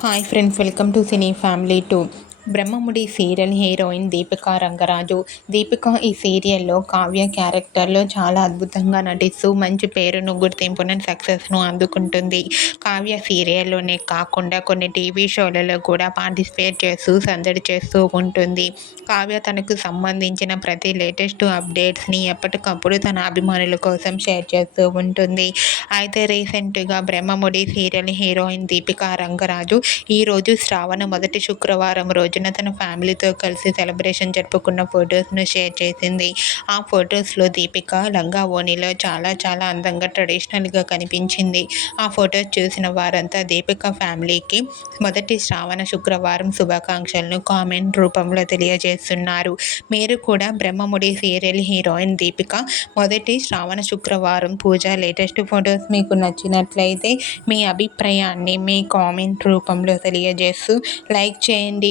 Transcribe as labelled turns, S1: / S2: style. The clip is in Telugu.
S1: Hi friends welcome to cine family two Brahmamudi serial heroine Deepika Rangaraju. Deepika ఈ సీరియల్లో కావ్య క్యారెక్టర్లో చాలా అద్భుతంగా నటిస్తూ మంచి పేరును గుర్తింపును సక్సెస్ను అందుకుంటుంది. కావ్య సీరియల్లోనే కాకుండా కొన్ని టీవీ షోలలో కూడా పార్టిసిపేట్ చేస్తూ సందడి చేస్తూ ఉంటుంది. కావ్య తనకు సంబంధించిన ప్రతి లేటెస్ట్ అప్డేట్స్ని ఎప్పటికప్పుడు తన అభిమానుల కోసం షేర్ చేస్తూ ఉంటుంది. అయితే రీసెంట్గా బ్రహ్మముడి సీరియల్ హీరోయిన్ దీపికా రంగరాజు ఈరోజు శ్రావణ మొదటి శుక్రవారం రోజు రోజున తన ఫ్యామిలీతో కలిసి సెలబ్రేషన్ జరుపుకున్న ఫొటోస్ను షేర్ చేసింది. ఆ ఫొటోస్లో దీపిక లంగా ఓణిలో చాలా చాలా అందంగా ట్రెడిషనల్గా కనిపించింది. ఆ ఫొటోస్ చూసిన వారంతా దీపిక ఫ్యామిలీకి మొదటి శ్రావణ శుక్రవారం శుభాకాంక్షలను కామెంట్ రూపంలో తెలియజేస్తున్నారు. మీరు కూడా బ్రహ్మముడి సీరియల్ హీరోయిన్ దీపిక మొదటి శ్రావణ శుక్రవారం పూజ లేటెస్ట్ ఫొటోస్ మీకు నచ్చినట్లయితే మీ అభిప్రాయాన్ని మీ కామెంట్ రూపంలో తెలియజేస్తూ లైక్ చేయండి